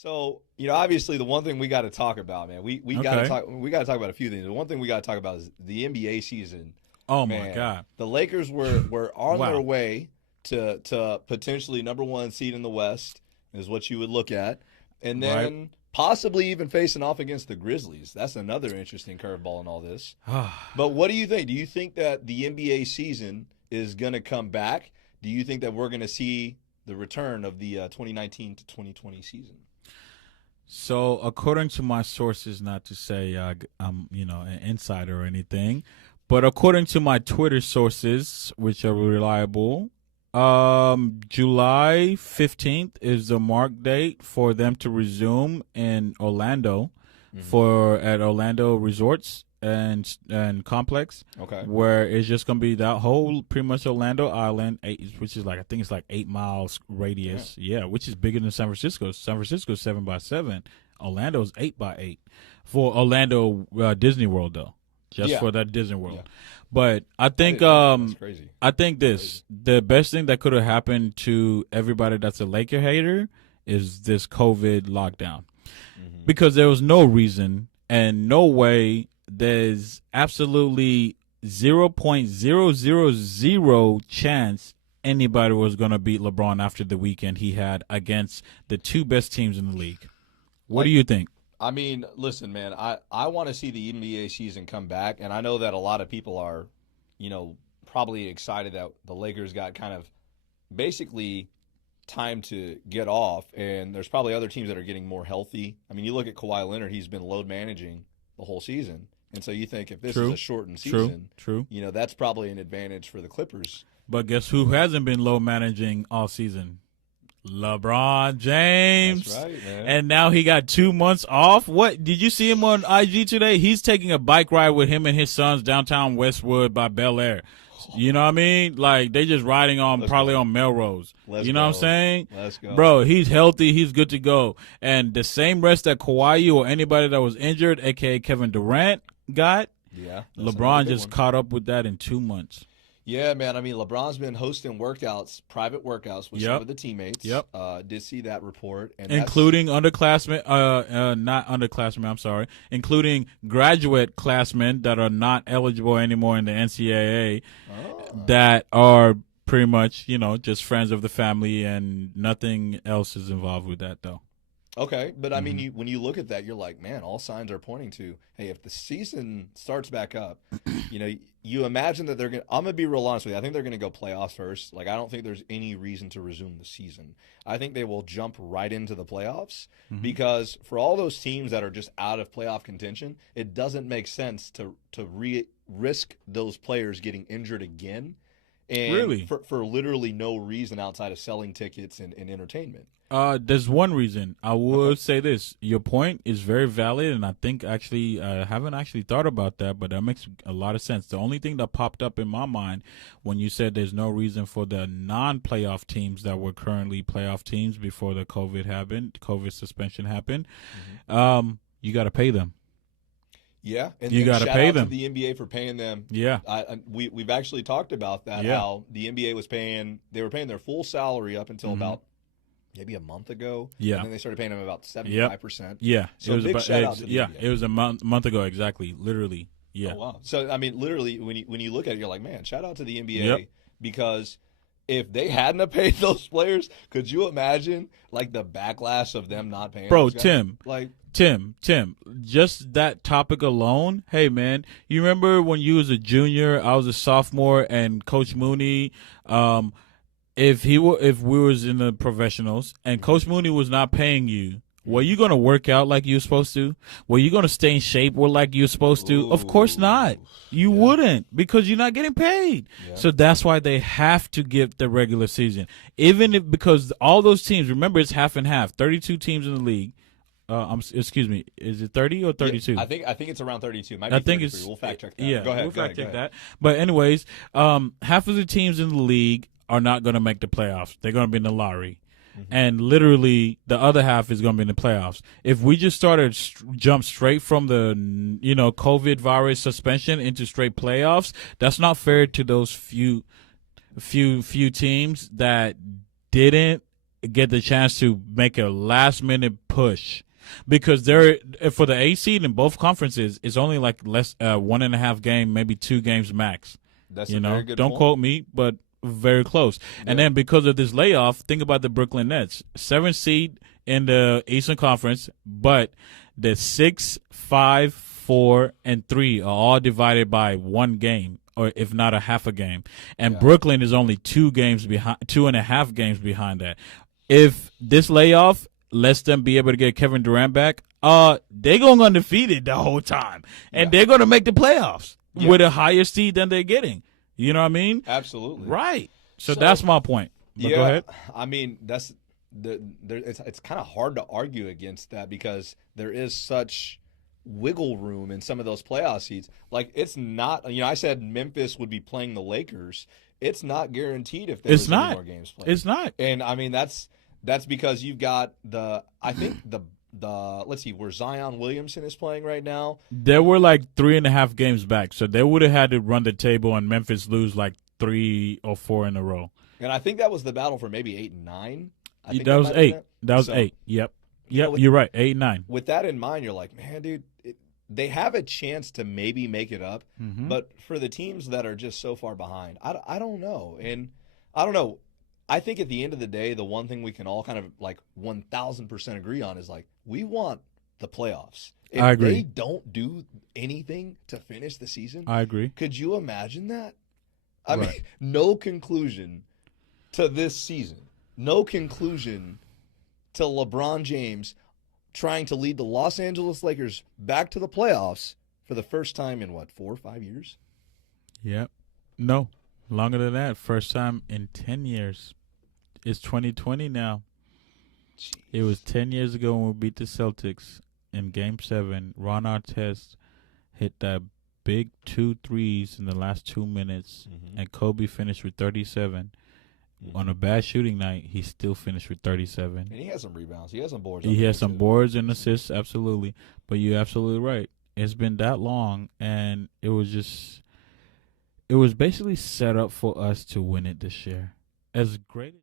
So, obviously the one thing we got to talk about, man, we got to Okay. talk about a few things. The one thing we got to talk about is the NBA season. Oh my Man, God. the Lakers were on their Wow. way to potentially number one seed in the West is what you would look at, and Right. then possibly even facing off against the Grizzlies. That's another interesting curveball in all this. But what do you think? Do you think that the NBA season is going to come back? Do you think that we're going to see the return of the 2019 to 2020 season? So, according to my sources, not to say I'm, an insider or anything, but according to my Twitter sources, which are reliable, July 15th is the mark date for them to resume in Orlando Hmm. for at Orlando Resorts and Complex, Okay. where it's just gonna be that whole pretty much Orlando Island, which is like I think it's like 8 miles Yeah. radius. Yeah, which is bigger than San Francisco. San Francisco's 7x7. Orlando's 8x8 for Orlando Disney World though, just Yeah. for that Disney Yeah. World. But I didn't know that. That's crazy. I think Crazy. this the best thing that could have happened to everybody that's a Laker hater is this COVID lockdown, Hmm. because there was no reason and no way. There's absolutely 0.000 chance anybody was going to beat LeBron after the weekend he had against the two best teams in the league. What do Like, you think? I mean, listen, man, I want to see the NBA season come back, and I know that a lot of people are, probably excited that the Lakers got kind of basically time to get off, and there's probably other teams that are getting more healthy. I mean, you look at Kawhi Leonard; he's been load managing the whole season, and so you think if this is True, a shortened true, season, true. that's probably an advantage for the Clippers. But guess who hasn't been low managing all season? LeBron That's James. right, man. And now he got 2 months off. What did you see him on IG today? He's taking a bike ride with him and his sons downtown Westwood by Bel Air. You know what I mean? Like they just riding on Let's probably go. on Melrose. Let's You know what I'm go. saying? Let's go. Bro, he's healthy. He's good to go. And the same rest that Kawhi or anybody that was injured, aka Kevin Durant, got, Yeah, that's another LeBron big just one. caught up with that in 2 months. Yeah, man. I mean, LeBron's been hosting workouts, private workouts with some Yep. of the teammates. Yep. Did see that report, and Including underclassmen, not underclassmen, I'm sorry, including graduate classmen that are not eligible anymore in the NCAA that's that are pretty much, just friends of the family and nothing else is involved with that, though. okay. But I mean, Hmm. when you look at that, you're like, man, all signs are pointing to, hey, if the season starts back up, you imagine that they're gonna. I'm gonna be real honest with you. I think they're gonna go playoffs first. Like, I don't think there's any reason to resume the season. I think they will jump right into the playoffs because for all those teams that are just out of playoff contention, it doesn't make sense to risk those players getting injured again, and Really? for literally no reason outside of selling tickets and entertainment. There's one reason. I Okay. would say this. Your point is very valid, and I think actually I haven't actually thought about that, but that makes a lot of sense. The only thing that popped up in my mind when you said there's no reason for the non-playoff teams that were currently playoff teams before the COVID suspension happened, you got to pay them. Yeah, and, You and got to shout pay out to them. the NBA for paying them. Yeah. We've actually talked about that. Yeah. How the NBA they were paying their full salary up until about maybe a month ago. Yeah. and then they started paying them about 75%. Yeah. So big shout out to the yeah, NBA. it was a month ago exactly, literally. Yeah. Oh wow! So I mean, literally, when you look at it, you're like, man, shout out to the NBA Yep. because if they hadn't have paid those players, could you imagine like the backlash of them not paying? Bro, those guys? Tim, like. Tim, just that topic alone. Hey, man, you remember when you was a junior, I was a sophomore, and Coach Mooney, if we was in the professionals and Coach Mooney was not paying you, were you gonna work out like you were supposed to? Were you gonna stay in shape like you were supposed to? Of course not. You wouldn't because you're not getting paid. Yeah. So that's why they have to give the regular season, even if because all those teams. Remember, it's half and half. 32 teams in the league. Excuse me. Is it 30 or 32? Yeah, I think it's around 32. Might be I think 33. it's We'll fact check that. Yeah, Go ahead. we'll go fact ahead, check go ahead. that. But anyways, half of the teams in the league are not going to make the playoffs. They're going to be in the lottery, and literally the other half is going to be in the playoffs. If we just started jump straight from the COVID virus suspension into straight playoffs, that's not fair to those few teams that didn't get the chance to make a last minute push push. Because they're for the A seed in both conferences, it's only like less 1.5 game, maybe 2 games max. That's You a know, very good don't point. quote me, but very close. And Yeah. then because of this layoff, think about the Brooklyn Nets, 7th seed in the Eastern Conference, but the 6, 5, 4, and 3 are all divided by 1 game, or if not a half a game. And Yeah. Brooklyn is only 2 games behind, 2.5 games behind that. If this layoff lets them be able to get Kevin Durant back, they're going undefeated the whole time, and they're going to make the playoffs with a higher seed than they're getting. You know what I mean? Absolutely. Right. So that's my point. But go ahead. I mean, it's kind of hard to argue against that because there is such wiggle room in some of those playoff seeds. Like, it's not, I said Memphis would be playing the Lakers. It's not guaranteed if there's any more games played. It's not. And I mean, that's because you've got the let's see, where Zion Williamson is playing right now. They were like 3.5 games back, so they would have had to run the table and Memphis lose like 3 or 4 in a row. And I think that was the battle for maybe 8 and 9. I think that was 8. That was so, 8. Yep. You're right. 8 and 9. With that in mind, you're like, man, dude, they have a chance to maybe make it up. Mm-hmm. But for the teams that are just so far behind, I don't know. And I don't know. I think at the end of the day, the one thing we can all kind of like 1,000% agree on is like, we want the playoffs. If I agree. they don't do anything to finish the season, I agree. Could you imagine that? I Right. mean, no conclusion to this season. No conclusion to LeBron James trying to lead the Los Angeles Lakers back to the playoffs for the first time in, 4 or 5 years? Yep. No. Longer than that. First time in 10 years. It's 2020 now. Jeez. It was 10 years ago when we beat the Celtics in Game 7. Ron Artest hit that big 2 threes in the last 2 minutes, and Kobe finished with 37. On a bad shooting night, he still finished with 37. And he has some rebounds. He has some boards. He has some boards and assists, absolutely. But you're absolutely right. It's been that long, and it was basically set up for us to win it this year. As great